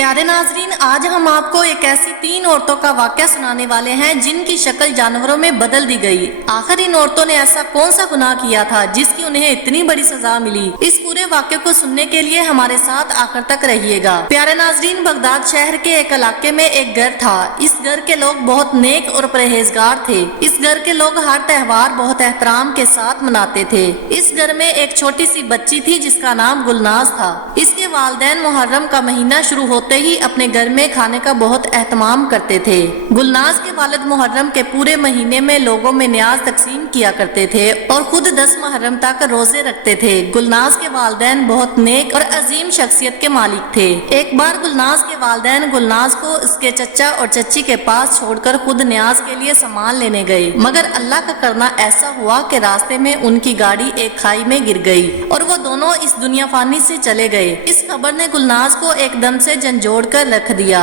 प्यारे नाजरीन, आज हम आपको एक ऐसी 3 औरतों का वाकया सुनाने वाले हैं जिनकी शक्ल जानवरों में बदल दी गई। आखिर इन औरतों ने ऐसा कौन सा गुनाह किया था जिसकी उन्हें इतनी बड़ी सजा मिली। इस पूरे वाक्य को सुनने के लिए हमारे साथ आखिर तक रहिएगा। प्यारे नाजरीन, बगदाद शहर के एक इलाके में एक घर था। इस घर के लोग बहुत नेक और परहेजगार थे। इस घर के लोग हर त्योहार बहुत एहतराम के साथ मनाते थे। इस घर में एक छोटी सी बच्ची थी जिसका नाम गुलनाज था। इसके वालिदैन मुहर्रम का महीना शुरू होते ही अपने घर में खाने का बहुत एहतमाम करते थे। गुलनाज के वालिद मुहर्रम के पूरे महीने में लोगों में न्याज तकसीम किया करते थे और खुद 10 मुहर्रम तक रोजे रखते थे। गुलनाज के वालिदैन बहुत नेक और अजीम शख्सियत के मालिक थे। एक बार गुलनाज के वालिदैन गुलनाज को उसके चचा और चची के पास छोड़कर खुद न्याज के लिए सामान लेने गए, मगर अल्लाह का करना ऐसा हुआ कि रास्ते में उनकी गाड़ी एक खाई में गिर गई और वो दोनों इस दुनिया फानी से चले गए। इस खबर ने गुलनाज को एकदम से झंझोड़ कर रख दिया।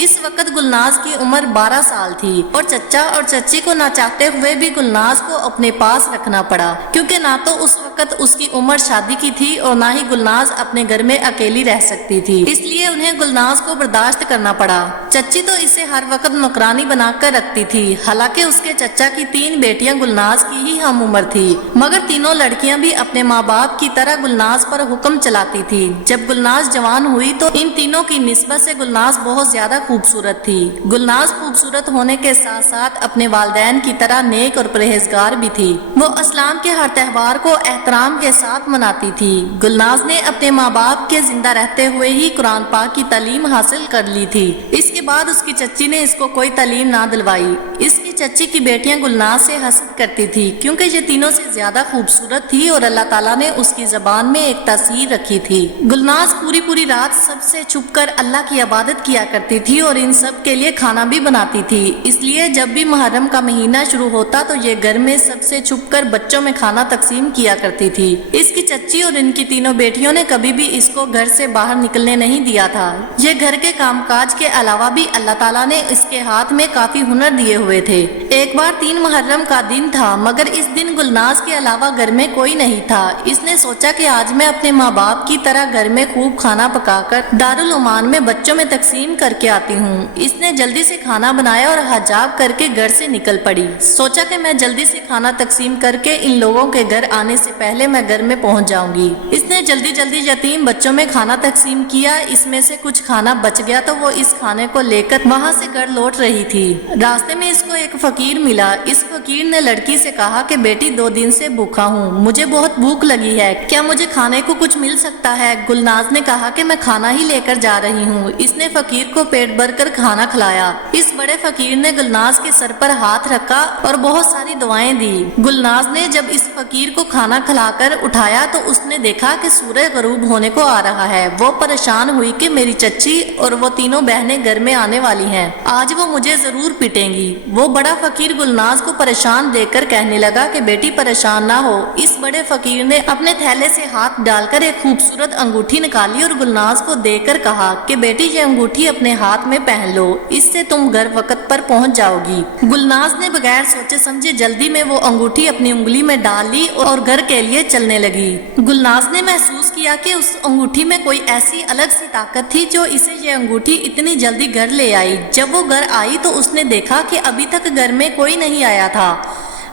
इस वक्त गुलनाज की उम्र 12 साल थी और चचा और चची को ना चाहते हुए भी गुलनाज को अपने पास रखना पड़ा, क्योंकि ना तो उस वक्त उसकी उम्र शादी की थी और ना ही गुलनाज अपने घर में अकेली रह सकती थी, इसलिए उन्हें गुलनाज को बर्दाश्त करना पड़ा। चची तो इसे हर वक्त नौकरानी बनाकर रखती थी। हालांकि उसके चचा की 3 बेटियां गुलनाज की ही हम उम्र थी, मगर तीनों लड़कियां भी अपने माँ बाप की तरह गुलनाज पर हुक्म चलाती थी। जब गुलनाज जवान हुई तो इन तीनों की निस्बत से गुलनाज बहुत ज्यादा खूबसूरत थी। गुलनाज खूबसूरत होने के साथ साथ अपने वालिदैन की तरह नेक और परहेजगार भी थी। वो इस्लाम के हर त्योहार को एहतराम के साथ मनाती थी। गुलनाज ने अपने माँ बाप के जिंदा रहते हुए ही कुरान पाक की तालीम हासिल कर ली थी। इसके बाद उसकी चची ने इसको कोई तालीम ना दिलवाई। इसकी चची की बेटियां गुलनाज से हसद करती थी, क्योंकि ये तीनों से ज्यादा खूबसूरत थी और अल्लाह ताला ने उसकी जबान में एक तासीर रखी थी। गुलनाज पूरी रात सबसे छुपकर अल्लाह की इबादत किया करती थी और इन सब के लिए खाना भी बनाती थी। इसलिए जब भी मुहर्रम का महीना शुरू होता तो ये घर में सबसे छुपकर बच्चों में खाना तकसीम किया करती थी। इसकी चच्ची और इनकी तीनों बेटियों ने कभी भी इसको घर से बाहर निकलने नहीं दिया था। ये घर के कामकाज के अलावा भी अल्लाह ताला ने इसके हाथ में काफी हुनर दिए हुए थे। एक बार 3 मुहर्रम का दिन था, मगर इस दिन गुलनाज के अलावा घर में कोई नहीं था। इसने सोचा कि आज मैं अपने माँ बाप की तरह घर में खूब खाना पकाकर दारुल उमान में बच्चों में तकसीम करके आती हूँ। इसने जल्दी से खाना बनाया और हिजाब करके घर से निकल पड़ी। सोचा कि मैं जल्दी से खाना तकसीम करके इन लोगों के घर आने से पहले मैं घर में पहुँच जाऊंगी। इसने जल्दी यतीम बच्चों में खाना तकसीम किया। इसमें से कुछ खाना बच गया तो वो इस खाने को लेकर वहाँ से घर लौट रही थी। रास्ते में इसको एक फकीर मिला। इस फकीर ने लड़की से कहा कि बेटी 2 दिन से भूखा हूँ, मुझे बहुत भूख लगी है, क्या मुझे खाने को कुछ मिल सकता है? गुलनाज ने कहा कि मैं खाना ही लेकर जा रही हूँ। इसने फकीर को पेट भर कर खाना खिलाया। इस बड़े फकीर ने गुलनाज के सर पर हाथ रखा और बहुत सारी दुआएं दी। गुलनाज ने जब इस फकीर को खाना खिलाकर उठाया तो उसने देखा कि सूरज गरूब होने को आ रहा है। वो परेशान हुई कि मेरी चच्ची और वो तीनों बहनें घर में आने वाली हैं, आज वो मुझे जरूर पिटेंगी। वो बड़ा फकीर गुलनाज को परेशान देखकर कहने लगा कि बेटी परेशान ना हो। इस बड़े फकीर ने अपने थैले से हाथ डालकर एक खूबसूरत अंगूठी निकाली और गुलनाज को देकर कहा कि बेटी ये अंगूठी अपने हाथ में पहन लो, इससे तुम घर वक्त पर पहुंच जाओगी। गुलनाज ने बगैर सोचे समझे जल्दी में वो अंगूठी अपनी उंगली में डाल ली और घर के लिए चलने लगी। गुलनाज ने महसूस किया कि उस अंगूठी में कोई ऐसी अलग सी ताकत थी जो इसे ये अंगूठी इतनी जल्दी घर ले आई। जब वो घर आई तो उसने देखा कि अभी तक घर में कोई नहीं आया था।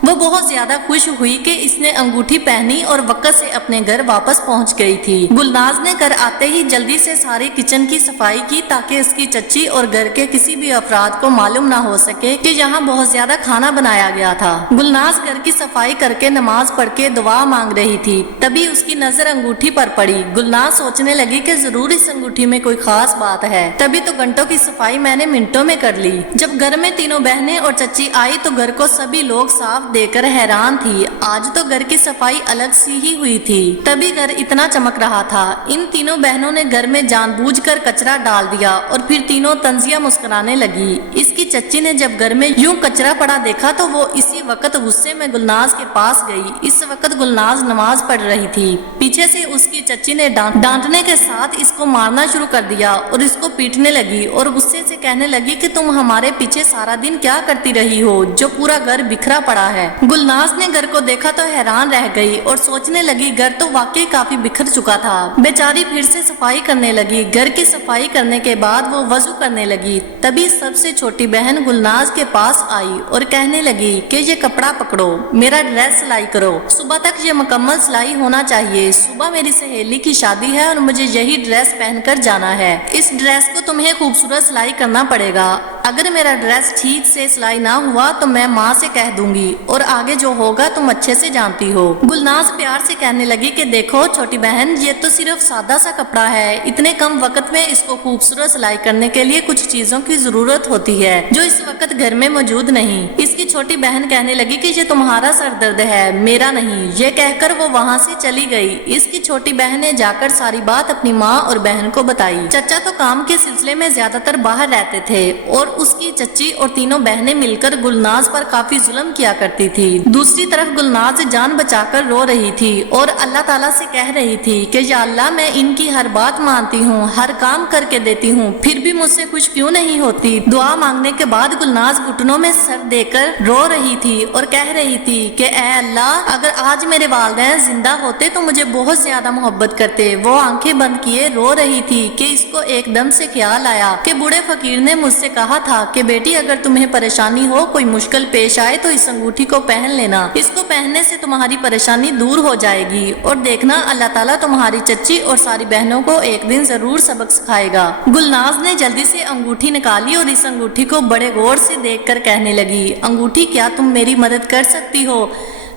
वो बहुत ज्यादा खुश हुई कि इसने अंगूठी पहनी और वक्त से अपने घर वापस पहुंच गई थी। गुलनाज ने घर आते ही जल्दी से सारी किचन की सफाई की ताकि उसकी चच्ची और घर के किसी भी अफराद को मालूम ना हो सके कि यहाँ बहुत ज्यादा खाना बनाया गया था। गुलनाज घर की सफाई करके नमाज पढ़ के दुआ मांग रही थी, तभी उसकी नजर अंगूठी पर पड़ी। गुलनाज सोचने लगी कि जरूर इस अंगूठी में कोई खास बात है, तभी तो घंटों की सफाई मैंने मिनटों में कर ली। जब घर में तीनों बहनें और चच्ची आई तो घर को सभी लोग साफ देखकर हैरान थी। आज तो घर की सफाई अलग सी ही हुई थी, तभी घर इतना चमक रहा था। इन तीनों बहनों ने घर में जानबूझकर कचरा डाल दिया और फिर तीनों तंजिया मुस्कुराने लगी। इसकी चच्ची ने जब घर में यूं कचरा पड़ा देखा तो वो इसी वक्त गुस्से में गुलनाज के पास गई। इस वक्त गुलनाज नमाज पढ़ रही थी। पीछे से उसकी चच्ची ने डांटने के साथ इसको मारना शुरू कर दिया और इसको पीटने लगी और गुस्से से कहने लगी कि तुम हमारे पीछे सारा दिन क्या करती रही हो, जो पूरा घर बिखरा पड़ा है। है। गुलनाज ने घर को देखा तो हैरान रह गई और सोचने लगी घर तो वाकई काफी बिखर चुका था। बेचारी फिर से सफाई करने लगी। घर की सफाई करने के बाद वो वजू करने लगी। तभी सबसे छोटी बहन गुलनाज के पास आई और कहने लगी कि ये कपड़ा पकड़ो, मेरा ड्रेस सिलाई करो, सुबह तक ये मुकम्मल सिलाई होना चाहिए। सुबह मेरी सहेली की शादी है और मुझे यही ड्रेस पहनकर जाना है। इस ड्रेस को तुम्हें खूबसूरत सिलाई करना पड़ेगा। अगर मेरा ड्रेस ठीक से सिलाई ना हुआ तो मैं माँ से कह दूंगी और आगे जो होगा तुम अच्छे से जानती हो। गुलनाज प्यार से कहने लगी कि देखो छोटी बहन, ये तो सिर्फ सादा सा कपड़ा है। इतने कम वक्त में इसको खूबसूरत सिलाई करने के लिए कुछ चीजों की जरूरत होती है जो इस वक्त घर में मौजूद नहीं। इसकी छोटी बहन कहने लगी कि ये तुम्हारा सर दर्द है, मेरा नहीं। ये कहकर वो वहाँ से चली गई। इसकी छोटी बहन ने जाकर सारी बात अपनी माँ और बहन को बताई। चचा तो काम के सिलसिले में ज्यादातर बाहर रहते थे और उसकी चची और तीनों बहनें मिलकर गुलनाज पर काफी जुल्म किया करती थी। दूसरी तरफ गुलनाज जान बचाकर रो रही थी और अल्लाह ताला से कह रही थी कि या अल्लाह, मैं इनकी हर बात मानती हूँ, हर काम करके देती हूँ, फिर भी मुझसे कुछ क्यों नहीं होती। दुआ मांगने के बाद गुलनाज घुटनों में सर देकर रो रही थी और कह रही थी कि ऐ अल्लाह, अगर आज मेरे वालिदैन जिंदा होते तो मुझे बहुत ज्यादा मोहब्बत करते। वो आंखें बंद किए रो रही थी कि इसको एकदम से ख्याल आया कि बूढ़े फकीर ने मुझसे कहा था कि बेटी, अगर तुम्हें परेशानी हो, कोई मुश्किल पेश आए तो इस अंगूठी को पहन लेना। इसको पहनने से तुम्हारी परेशानी दूर हो जाएगी और देखना अल्लाह ताला तुम्हारी चच्ची और सारी बहनों को एक दिन जरूर सबक सिखाएगा। गुलनाज ने जल्दी से अंगूठी निकाली और इस अंगूठी को बड़े गौर से देखकर कहने लगी, अंगूठी, क्या तुम मेरी मदद कर सकती हो?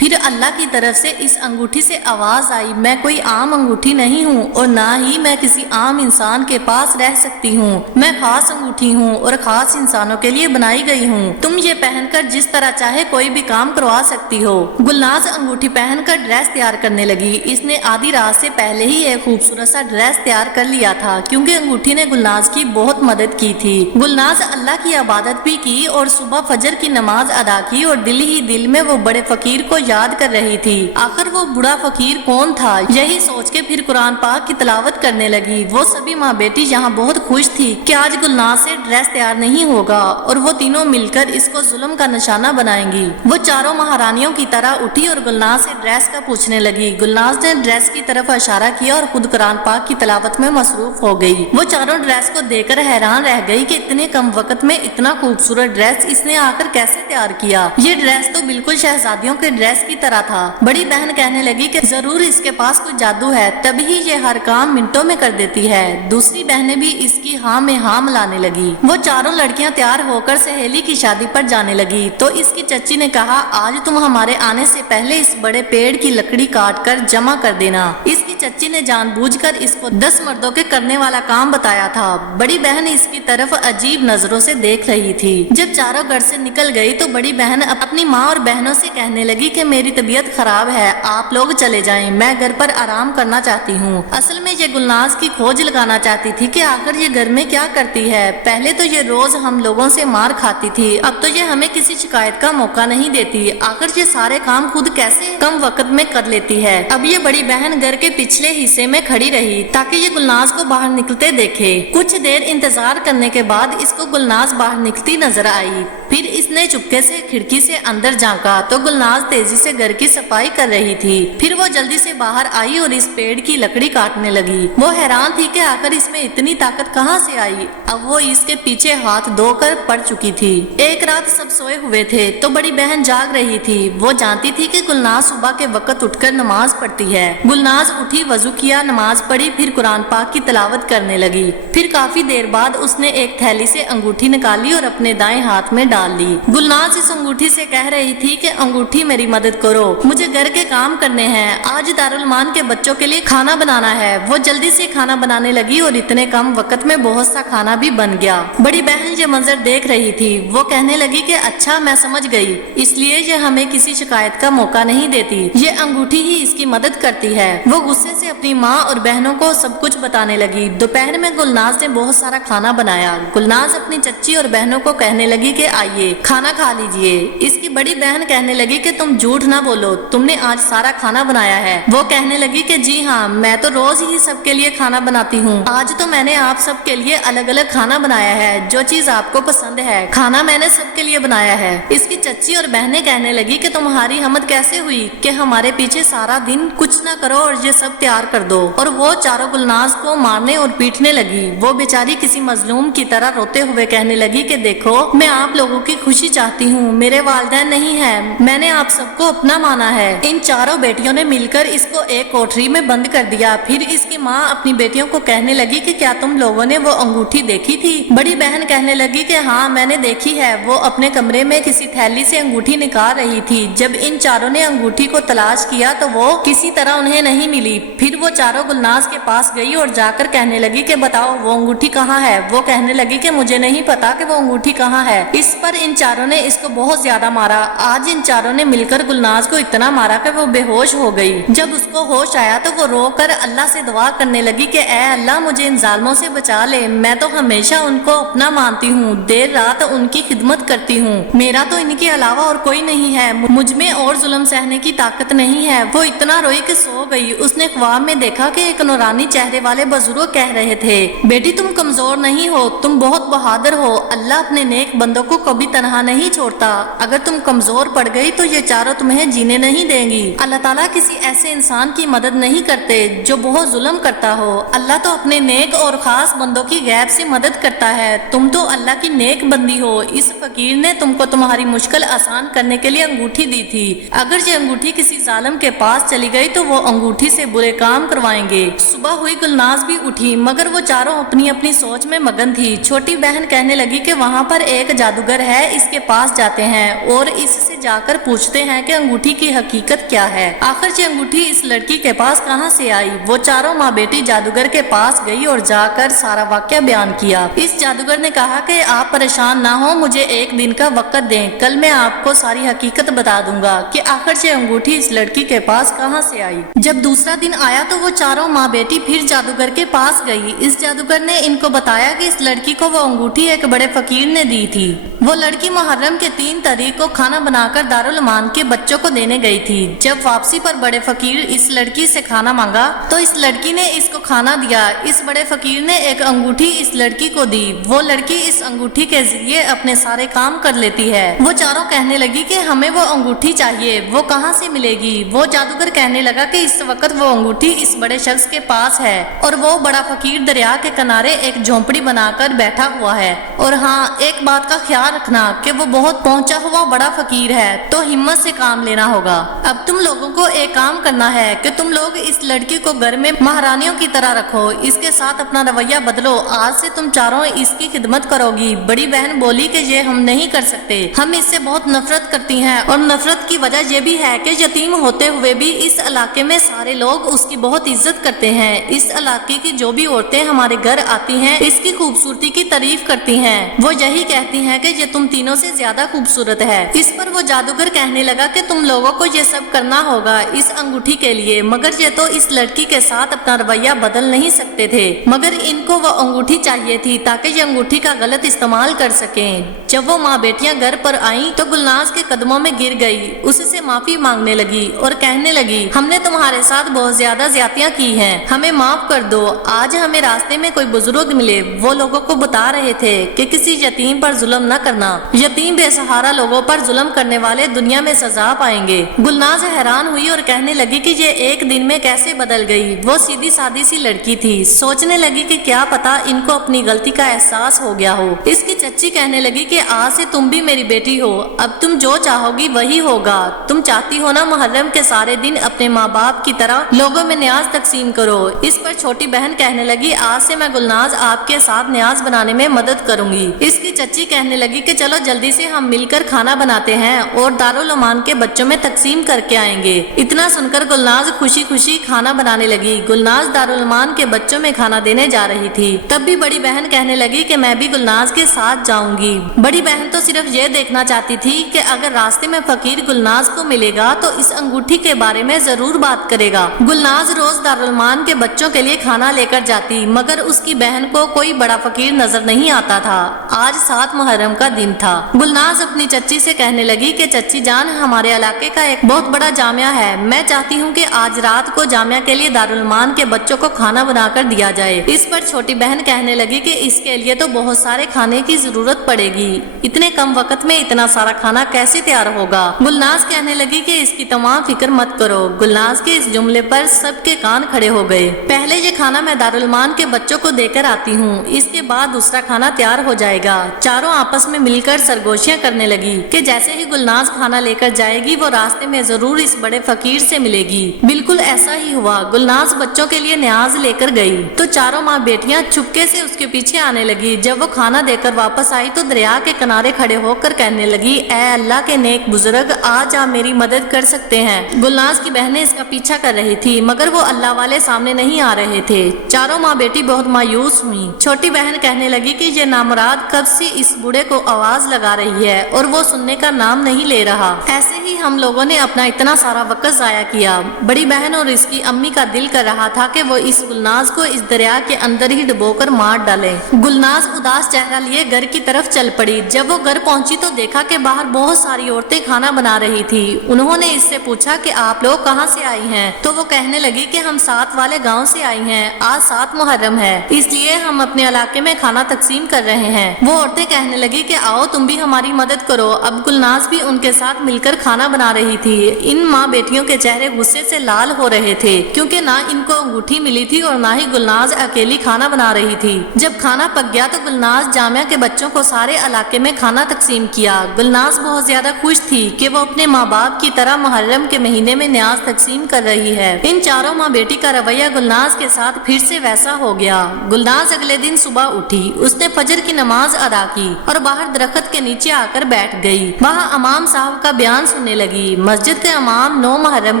फिर अल्लाह की तरफ से इस अंगूठी से आवाज आई, मैं कोई आम अंगूठी नहीं हूँ और ना ही मैं किसी आम इंसान के पास रह सकती हूँ। मैं खास अंगूठी हूँ और खास इंसानों के लिए बनाई गई हूँ। तुम ये पहनकर जिस तरह चाहे कोई भी काम करवा सकती हो। गुलनाज अंगूठी पहनकर ड्रेस तैयार करने लगी। इसने आधी रात से पहले ही एक खूबसूरत सा ड्रेस तैयार कर लिया था क्योंकि अंगूठी ने गुलनाज की बहुत मदद की थी। गुलनाज अल्लाह की इबादत भी की और सुबह फजर की नमाज अदा की और दिल ही दिल में वो बड़े फकीर को याद कर रही थी। आखिर वो बूढ़ा फकीर कौन था, यही सोच के फिर कुरान पाक की तिलावत करने लगी। वो सभी माँ बेटी यहाँ बहुत खुश थी कि आज गुलनाज से ड्रेस तैयार नहीं होगा और वो तीनों मिलकर इसको जुल्म का निशाना बनाएंगी। वो चारों महारानियों की तरह उठी और गुलनाज से ड्रेस का पूछने लगी। गुलनाज ने ड्रेस की तरफ इशारा किया और खुद कुरान पाक की तिलावत में मसरूफ हो गई। वो चारों ड्रेस को देखकर हैरान रह गई कि इतने कम वक्त में इतना खूबसूरत ड्रेस इसने आकर कैसे तैयार किया। ये ड्रेस तो बिल्कुल शहजादियों के ड्रेस की तरह था। बड़ी बहन कहने लगी कि जरूर इसके पास कोई जादू है, तभी ये हर काम मिनटों में कर देती है। दूसरी बहनें भी इसकी हाँ में हाँ मिलाने लगी। वो चारों लड़कियां तैयार होकर सहेली की शादी पर जाने लगी तो इसकी चच्ची ने कहा, आज तुम हमारे आने से पहले इस बड़े पेड़ की लकड़ी काट कर जमा कर देना। इसकी चच्ची ने जानबूझकर इसको 10 मर्दों के करने वाला काम बताया था। बड़ी बहन इसकी तरफ अजीब नजरों से देख रही थी। जब चारों घर से निकल गई तो बड़ी बहन अपनी माँ और बहनों से कहने लगी कि मेरी तबीयत खराब है, आप लोग चले जाएं, मैं घर पर आराम करना चाहती हूँ। असल में ये गुलनाज की खोज लगाना चाहती थी कि आखिर ये घर में क्या करती है। पहले तो ये रोज हम लोगों से मार खाती थी, अब तो ये हमें किसी शिकायत का मौका नहीं देती। आखिर ये सारे काम खुद कैसे कम वक्त में कर लेती है। अब ये बड़ी बहन घर के पिछले हिस्से में खड़ी रही ताकि ये गुलनाज को बाहर निकलते देखे। कुछ देर इंतजार करने के बाद इसको गुलनाज बाहर निकलती नजर आई। फिर इसने चुपके से खिड़की से अंदर झांका तो गुलनाज तेजी से घर की सफाई कर रही थी। फिर वो जल्दी से बाहर आई और इस पेड़ की लकड़ी काटने लगी। वो हैरान थी कि आखिर इसमें इतनी ताकत कहाँ से आई। अब वो इसके पीछे हाथ धोकर पड़ चुकी थी। एक रात सब सोए हुए थे तो बड़ी बहन जाग रही थी। वो जानती थी कि गुलनाज सुबह के वक्त उठकर नमाज पढ़ती है। गुलनाज उठी, वजू किया, नमाज पढ़ी, फिर कुरान पाक की तिलावत करने लगी। फिर काफी देर बाद उसने एक थैली से अंगूठी निकाली और अपने दाएं हाथ में डाल ली। गुलनाज इस अंगूठी से कह रही थी कि अंगूठी मेरी मदद करो, मुझे घर के काम करने हैं, आज दारुल मान के बच्चों के लिए खाना बनाना है। वो जल्दी से खाना बनाने लगी और इतने कम वक्त में बहुत सा खाना भी बन गया। बड़ी बहन ये मंजर देख रही थी। वो कहने लगी कि अच्छा, मैं समझ गई, इसलिए ये हमें किसी शिकायत का मौका नहीं देती, ये अंगूठी ही इसकी मदद करती है। वो गुस्से गुस्से से अपनी माँ और बहनों को सब कुछ बताने लगी। दोपहर में गुलनाज ने बहुत सारा खाना बनाया। गुलनाज अपनी चच्ची और बहनों को कहने लगी कि आइए खाना खा लीजिए। इसकी बड़ी बहन कहने लगी कि तुम झूठ ना बोलो, तुमने आज सारा खाना बनाया है। वो कहने लगी कि जी हाँ, मैं तो रोज ही सबके लिए खाना बनाती हूँ। आज तो मैंने आप सबके लिए अलग अलग खाना बनाया है, जो चीज आपको पसंद है खाना मैंने सबके लिए बनाया है। इसकी चच्ची और बहनें कहने लगी कि तुम्हारी हिम्मत कैसे हुई कि हमारे पीछे सारा दिन कुछ ना करो और ये सब तैयार कर दो। और वो चारों गुलनाज को मारने और पीटने लगी। वो बेचारी किसी मजलूम की तरह रोते हुए कहने लगी कि देखो, मैं आप लोगों की खुशी चाहती हूँ, मेरे वालिदैन नहीं है, मैंने आप सबको अपना माना है। इन चारों बेटियों ने मिलकर इसको एक कोठरी में बंद कर दिया। फिर इसकी माँ अपनी बेटियों को कहने लगी कि क्या तुम लोगों ने वो अंगूठी देखी थी? बड़ी बहन कहने लगी कि हाँ, मैंने देखी है। वो अपने कमरे में किसी थैली से अंगूठी निकाल रही थी। जब इन चारों ने अंगूठी को तलाश किया तो वो किसी तरह उन्हें नहीं मिली। फिर वो चारों गुलनाज के पास गई और जाकर कहने लगी कि बताओ वो अंगूठी कहाँ है? वो कहने लगी कि मुझे नहीं पता कि वो अंगूठी कहाँ है। इस पर इन चारों ने इसको बहुत ज्यादा मारा। आज इन चारों ने मिलकर गुलनाज को इतना मारा कि वो बेहोश हो गई। जब उसको होश आया तो वो रोकर अल्लाह से दुआ करने लगी कि ऐ अल्लाह, मुझे इन जालिमों से बचा ले। मैं तो हमेशा उनको अपना मानती हूँ, देर रात उनकी खिदमत करती हूँ। मेरा तो इनके अलावा और कोई नहीं है, मुझ में और जुल्म सहने की ताकत नहीं है। वो इतना रोई कि सो गई। उसने ख्वाब में देखा कि एक नूरानी चेहरे वाले बुजुर्ग कह रहे थे, बेटी तुम कमजोर नहीं हो, तुम बहुत बहादुर हो। अल्लाह अपने नेक बंदों को कभी तनहा नहीं छोड़ता। अगर तुम कमजोर पड़ गई तो ये चारों तुम्हें जीने नहीं देंगी। अल्लाह ताला किसी ऐसे इंसान की मदद नहीं करते जो बहुत जुल्म करता हो। अल्लाह तो अपने नेक और खास बंदों की गैब से मदद करता है। तुम तो अल्लाह की नेक बंदी हो। इस फकीर ने तुमको तुम्हारी मुश्किल आसान करने के लिए अंगूठी दी थी। अगर ये अंगूठी किसी जालिम के पास चली गई तो वो अंगूठी से बुरे काम करवाएंगे। सुबह हुई, गुलनाज भी उठी, मगर वो चारों अपनी अपनी सोच में मगन थी। छोटी बहन कहने लगी कि वहाँ पर एक जादूगर है, इसके पास जाते हैं और इससे जाकर पूछते हैं कि अंगूठी की हकीकत क्या है। आखिर ये अंगूठी इस लड़की के पास कहाँ से आई? वो चारों माँ बेटी जादूगर के पास गई और जाकर सारा वाक्या बयान किया। इस जादूगर ने कहा कि आप परेशान ना हो, मुझे एक दिन का वक्त दें, कल मैं आपको सारी हकीकत बता दूंगा कि आखिर ये अंगूठी इस लड़की के पास कहाँ से आई। जब दूसरा दिन आया तो वो चारों माँ बेटी फिर जादूगर के पास गई। इस जादूगर ने इनको बताया कि इस लड़की को वो अंगूठी एक बड़े फकीर ने दी थी। वो लड़की मुहर्रम के 3 तारीख को खाना बनाकर दारुल अमान के बच्चों को देने गई थी। जब वापसी पर बड़े फकीर इस लड़की से खाना मांगा तो इस लड़की ने इसको खाना दिया। इस बड़े फकीर ने एक अंगूठी इस लड़की को दी। वो लड़की इस अंगूठी के जरिए अपने सारे काम कर लेती है। वो चारों कहने लगी कि हमें वो अंगूठी चाहिए, वो कहाँ से मिलेगी? वो जादूगर कहने लगा कि इस वक्त वो अंगूठी इस बड़े शख्स के पास है और वो बड़ा फकीर दरिया के किनारे एक झोंपड़ी बनाकर बैठा हुआ है। और हाँ, एक बात का ख्याल रखना कि वो बहुत पहुंचा हुआ बड़ा फकीर है, तो हिम्मत से काम लेना होगा। अब तुम लोगों को एक काम करना है कि तुम लोग इस लड़की को घर में महारानियों की तरह रखो, इसके साथ अपना रवैया बदलो। आज से तुम चारों इसकी खिदमत करोगी। बड़ी बहन बोली कि ये हम नहीं कर सकते, हम इससे बहुत नफरत करती हैं और नफरत की वजह ये भी है कि यतीम होते हुए भी इस इलाके में सारे लोग उसकी बहुत इज्जत करते हैं। इस इलाके की जो भी औरतें हमारे घर आती हैं इसकी खूबसूरती की तारीफ करती हैं। वो यही कहती हैं कि ये तुम तीनों से ज्यादा खूबसूरत है। इस पर वो जादूगर कहने लगा कि तुम लोगों को ये सब करना होगा इस अंगूठी के लिए, मगर ये तो इस लड़की के साथ अपना रवैया बदल नहीं सकते थे, मगर इनको वो अंगूठी चाहिए थी ताकि ये अंगूठी का गलत इस्तेमाल कर सकें। जब वो माँ बेटियां घर पर आईं तो गुलनाज के कदमों में गिर गई, उससे माफी मांगने लगी और कहने लगी, हमने तुम्हारे साथ बहुत ज्यादा ज्यादतियां की हैं, हमें माफ कर दो। आज हमें रास्ते में कोई बुजुर्ग मिले, वो लोगों को बता रहे थे कि किसी यतीम पर जुल्म न करना, यतीम बेसहारा लोगों पर जुल्म करने वाले दुनिया में सजा पाएंगे। गुलनाज हैरान हुई और कहने लगी कि ये एक दिन में कैसे बदल गई। वो सीधी सादी सी लड़की थी, सोचने लगी कि क्या पता इनको अपनी गलती का एहसास हो गया हो। इसकी चच्ची कहने लगी कि आज से तुम भी मेरी बेटी हो, अब तुम जो चाहोगी वही होगा। तुम चाहती हो ना मुहर्रम के सारे दिन अपने माँ बाप की तरह लोगों में न्याज तकसीम करो। इस पर छोटी बहन कहने लगी, आज से मैं गुलनाज आपके साथ न्याज बनाने में मदद करूंगी। इसकी चच्ची कहने लगी कि चलो जल्दी से हम मिलकर खाना बनाते हैं और दारुल अमान के बच्चों में तकसीम करके आएंगे। इतना सुनकर गुलनाज खुशी खुशी खाना बनाने लगी। गुलनाज दारुल अमान के बच्चों में खाना देने जा रही थी, तब भी बड़ी बहन कहने लगी कि मैं भी गुलनाज के साथ जाऊंगी। बड़ी बहन तो सिर्फ ये देखना चाहती थी कि अगर रास्ते में फकीर गुलनाज को मिलेगा तो इस अंगूठी के बारे में जरूर बात करेगा। गुलनाज रोज दारुलमान के बच्चों के लिए खाना लेकर जाती, मगर उसकी बहन को कोई बड़ा फकीर नजर नहीं आता था। आज 7 मुहर्रम का दिन था। गुलनाज अपनी चच्ची से कहने लगी कि चच्ची जान, हमारे इलाके का एक बहुत बड़ा जामिया है। मैं चाहती हूँ कि आज रात को जामिया के लिए दारुलमान के बच्चों को खाना बनाकर दिया जाए। इस पर छोटी बहन कहने लगी कि इसके लिए तो बहुत सारे खाने की जरूरत पड़ेगी। इतने कम वक्त में इतना सारा खाना कैसे तैयार होगा? गुलनाज कहने लगी कि इसकी तमाम फिक्र मत करो। गुलनाज के इस जुमले पर सबके कान खड़े हो गए। पहले ये खाना मैं दारुलमान के बच्चों को देकर आती हूँ, इसके बाद दूसरा खाना तैयार हो जाएगा। चारों आपस में मिलकर सरगोशियां करने लगी कि जैसे ही गुलनाज खाना लेकर जाएगी वो रास्ते में जरूर इस बड़े फकीर से मिलेगी। बिल्कुल ऐसा ही हुआ। गुलनाज बच्चों के लिए न्याज लेकर गई तो चारों माँ बेटियां चुपके से उसके पीछे आने लगी। जब वो खाना देकर वापस आई तो दरिया के किनारे खड़े होकर कहने लगी, ऐ अल्लाह के नेक बुजुर्ग, आज आप मेरी मदद कर सकते हैं। गुलनाज की बहनें इसका पीछा कर रही थी, मगर वो अल्लाह वाले सामने नहीं आ रहे थे। चारों माँ बेटी बहुत मायूस हुई। छोटी बहन कहने लगी कि ये नामुराद कब से इस बूढ़े को आवाज लगा रही है और वो सुनने का नाम नहीं ले रहा। ऐसे ही हम लोगों ने अपना इतना सारा वक्त जाया किया। बड़ी बहन और इसकी अम्मी का दिल कर रहा था कि वो इस गुलनाज को इस दरिया के अंदर ही डुबोकर मार डाले। गुलनाज उदास चेहरा लिए घर की तरफ चल पड़ी। जब वो घर पहुंची तो देखा कि बाहर बहुत सारी औरतें खाना बना रही थी। उन्होंने इससे पूछा कि आप लोग कहाँ से आई हैं? तो वो कहने लगी कि हम साथ वाले गांव से आई हैं। आज 7 मुहर्रम है, इसलिए हम अपने इलाके में खाना तकसीम कर रहे हैं। वो औरतें कहने लगी कि आओ तुम भी हमारी मदद करो। अब गुलनाज भी उनके साथ मिलकर खाना बना रही थी। इन माँ बेटियों के चेहरे गुस्से से लाल हो रहे थे, क्योंकि ना इनको अंगूठी मिली थी और ना ही गुलनाज अकेली खाना बना रही थी। जब खाना पक गया तो गुलनाज जामिया के बच्चों को सारे इलाके में खाना तकसीम किया। गुलनाज बहुत ज्यादा खुश थी कि वो अपने माँ बाप की तरह मुहर्रम के महीने में न्याज तकसीम कर रही है। इन चारों माँ बेटी का रवैया गुलनाज के साथ फिर से वैसा हो गया। गुलनाज अगले दिन सुबह उठी, उसने फजर की नमाज अदा की और बाहर दरख्त के नीचे आकर बैठ गई। वहाँ इमाम साहब का बयान सुनने लगी। मस्जिद के इमाम 9 मुहर्रम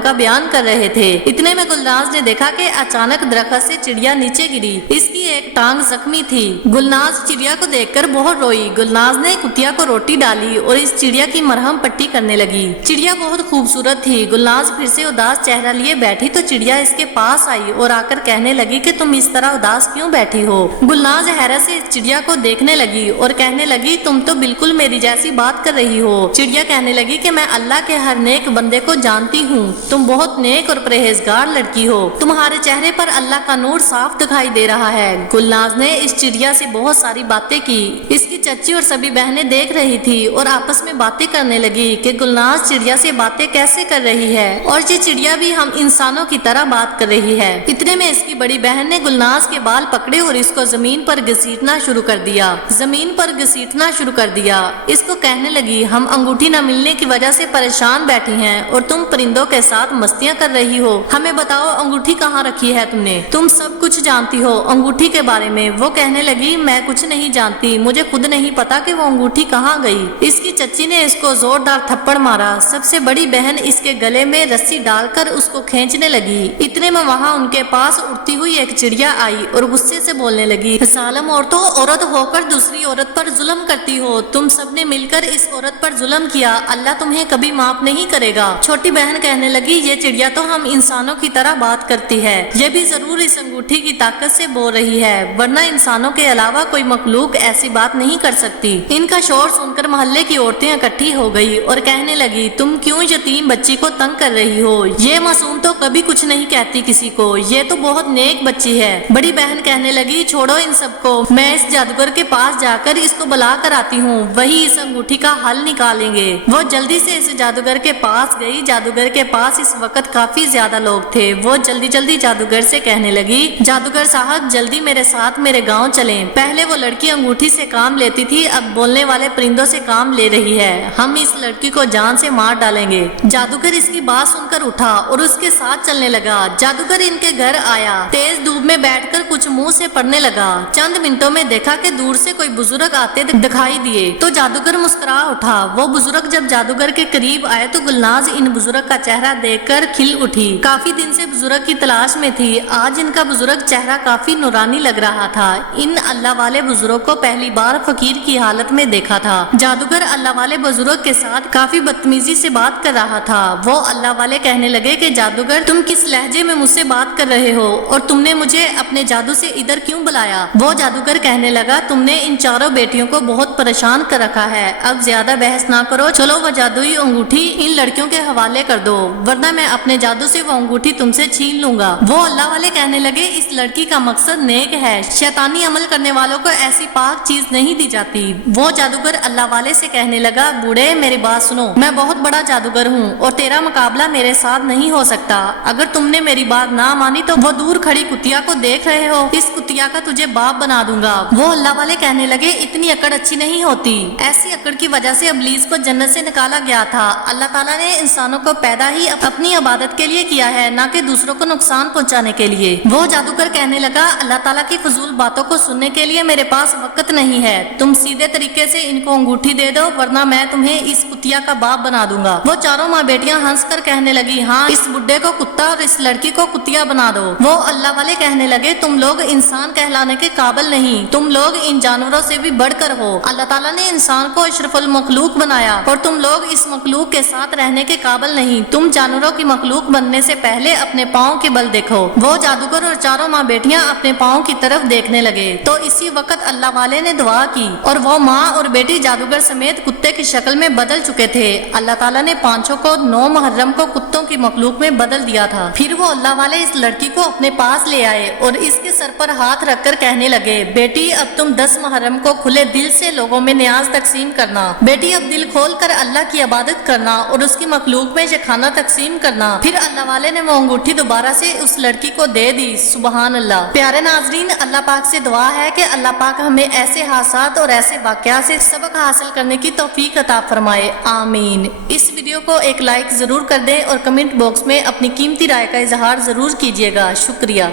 का बयान कर रहे थे। इतने में गुलनाज ने देखा कि अचानक दरख्त से चिड़िया नीचे गिरी। इसकी एक टांग जख्मी थी। गुलनाज चिड़िया को देखकर बहुत रोई। गुलनाज ने कुतिया को रोटी डाली और इस चिड़िया की मरहम पट्टी करने लगी। चिड़िया बहुत खूबसूरत थी। गुलनाज फिर से उदास चेहरा लिए बैठी तो चिड़िया इसके पास आई और आकर कहने लगी कि तुम इस तरह उदास क्यों बैठी हो? गुलनाज हैरत से इस चिड़िया को देखने लगी और कहने लगी, तुम तो बिल्कुल मेरी जैसी बात कर रही हो। चिड़िया कहने लगी कि मैं अल्लाह के हर नेक बंदे को जानती हूँ। तुम बहुत नेक और परहेजगार लड़की हो। तुम्हारे चेहरे पर अल्लाह का नूर साफ दिखाई दे रहा है। गुलनाज ने इस चिड़िया से बहुत सारी बातें की। इसकी चच्ची और सभी बहनें देख रही थी और आपस में बातें करने लगी कि गुलनाज चिड़िया से बातें कैसे कर रही है और ये चिड़िया भी हम इंसानों की तरह बात कर रही है। इतने में इसकी बड़ी बहन ने गुलनाज के बाल पकड़े और इसको जमीन पर घसीटना शुरू कर दिया। इसको कहने लगी, हम अंगूठी न मिलने की वजह से परेशान बैठी हैं और तुम परिंदों के साथ मस्तियां कर रही हो। हमें बताओ अंगूठी कहाँ रखी है तुमने? तुम सब कुछ जानती हो अंगूठी के बारे में। वो कहने लगी, मैं कुछ नहीं जानती, मुझे खुद नहीं पता कि वो अंगूठी कहाँ गई। इसकी चच्ची ने इसको जोरदार थप्पड़ मारा। सबसे बड़ी बहन इसके गले में रस्सी डालकर उसको खींचने लगी। इतने में वहाँ उनके पास उड़ती हुई एक चिड़िया आई और गुस्से से बोलने लगी, जालिम औरतों, औरत होकर दूसरी औरत पर जुल्म करती हो। तुम सबने मिलकर इस औरत पर जुल्म किया। अल्लाह तुम्हें कभी माफ नहीं करेगा। छोटी बहन कहने लगी, ये चिड़िया तो हम इंसानों की तरह बात करती है। ये भी जरूर इस अंगूठी की ताकत से बोल रही है, वरना इंसानों के अलावा कोई मखलूक ऐसी बात नहीं कर सकती। इनका शोर सुनकर मोहल्ले की औरतें इकट्ठी हो गई और कहने लगी, तुम क्यों यतीम बच्ची को तंग कर रही हो? ये मासूम तो कभी कुछ नहीं कहती किसी को, ये तो बहुत नेक बच्ची है। बड़ी बहन कहने लगी, छोड़ो इन सबको, मैं इस जादूगर के पास जाकर इसको बुला कर आती हूँ, वही इस अंगूठी का हल निकालेंगे। वो जल्दी से इस जादूगर के पास गई। जादूगर के पास इस वक्त काफी ज्यादा लोग थे। वो जल्दी जल्दी जादूगर से कहने लगी, जादूगर साहब जल्दी मेरे साथ मेरे गाँव चलें। पहले वो लड़की अंगूठी से काम लेती थी, अब बोलने वाले परिंदों से काम ले रही है। हम इस लड़की को जान से मार डालेंगे। जादूगर इसकी बात सुनकर उठा और उसके साथ चलने लगा। जादूगर इनके घर आया। तेज धूप में बैठकर कुछ मुंह से पढ़ने लगा। चंद मिनटों में देखा कि दूर से कोई बुजुर्ग आते दिखाई दिए तो जादूगर मुस्कुरा उठा। वो बुजुर्ग जब जादूगर के करीब आए तो गुलनाज इन बुजुर्ग का चेहरा देखकर खिल उठी। काफी दिन से बुजुर्ग की तलाश में थी। आज इनका बुजुर्ग चेहरा काफी नूरानी लग रहा था। इन अल्लाह वाले बुजुर्ग को पहली बार फकीर की हालत में देखा था। जादूगर अल्लाह वाले बुजुर्ग के साथ काफी बदतमीजी से बात कर रहा था। वो अल्लाह वाले कहने लगे कि जादूगर तुम किस लहजे में मुझसे बात कर रहे हो और तुमने मुझे अपने जादू से इधर क्यों बुलाया? वो जादूगर कहने लगा, तुमने इन चारों बेटियों को बहुत परेशान कर रखा है, अब ज्यादा बहस ना करो, चलो वो जादुई अंगूठी इन लड़कियों के हवाले कर दो, वरना मैं अपने जादू से वो अंगूठी तुमसे छीन लूंगा। वो अल्लाह वाले कहने लगे, इस लड़की का मकसद नेक है, शैतानी अमल करने वालों को ऐसी पाक चीज नहीं दी जाती। वो जादूगर अल्लाह वाले से कहने लगा, बूढ़े मेरी बात सुनो, मैं बहुत बड़ा जादूगर हूँ और तेरा मुकाबला मेरे साथ नहीं हो सकता। अगर तुमने मेरी बात ना मानी तो वो दूर खड़ी कुतिया को देख रहे हो, इस कुतिया का तुझे बाप बना दूंगा। वो अल्लाह वाले कहने लगे, इतनी अकड़ अच्छी नहीं होती, ऐसी अकड़ की वजह से इब्लीस को जन्नत से निकाला गया था। अल्लाह ताला ने इंसानों को पैदा ही अपनी इबादत के लिए किया है, ना कि दूसरों को नुकसान पहुंचाने के लिए। वो जादूगर कहने लगा, अल्लाह ताला की फजूल बातों को सुनने के लिए मेरे पास वक्त नहीं है, तुम सीधे तरीके से इनको अंगूठी दे दो, वरना मैं तुम्हें इस कुतिया का बाप बना दूंगा। वो चारों माँ बेटियां हंसकर कहने लगी, हाँ, इस बुड्ढे को कुत्ता और इस लड़की को कुतिया बना दो। वो अल्लाह वाले कहने लगे, तुम लोग इंसान कहलाने के काबिल नहीं, तुम लोग इन जानवरों से भी बढ़कर हो। अल्लाह ताला ने इंसान को अशरफुल मखलूक बनाया और तुम लोग इस मखलूक के साथ रहने के काबिल नहीं, तुम जानवरों की मखलूक बनने से पहले अपने पाँव के बल देखो। वो जादूगर और चारों माँ बेटियां अपने पाँव की तरफ देखने लगे तो इसी वक्त अल्लाह वाले ने दुआ की और वो माँ और बेटी जादूगर समेत कुत्ते की शक्ल में बदल चुके थे। अल्लाह ताला ने पांचों को 9 मुहर्रम को कुत्तों की मखलूक में बदल दिया था। फिर वो अल्लाह वाले इस लड़की को अपने पास ले आए और इसके सर पर हाथ रखकर कहने लगे, बेटी अब तुम 10 मुहर्रम को खुले दिल से लोगों में न्याज तकसीम करना। बेटी अब दिल खोल कर अल्लाह की इबादत करना और उसकी मखलूक में ये खाना तकसीम करना। फिर अल्लाह वाले ने वो अंगूठी दोबारा से उस लड़की को दे दी। सुबहान अल्लाह। प्यारे नाजरीन, अल्लाह पाक से दुआ है कि अल्लाह पाक हमें ऐसे हादसात और ऐसे वाक़यात से सबक हासिल करने की तौफीक अता फरमाए, आमीन। इस वीडियो को एक लाइक जरूर कर दें और कमेंट बॉक्स में अपनी कीमती राय का इजहार जरूर कीजिएगा। शुक्रिया।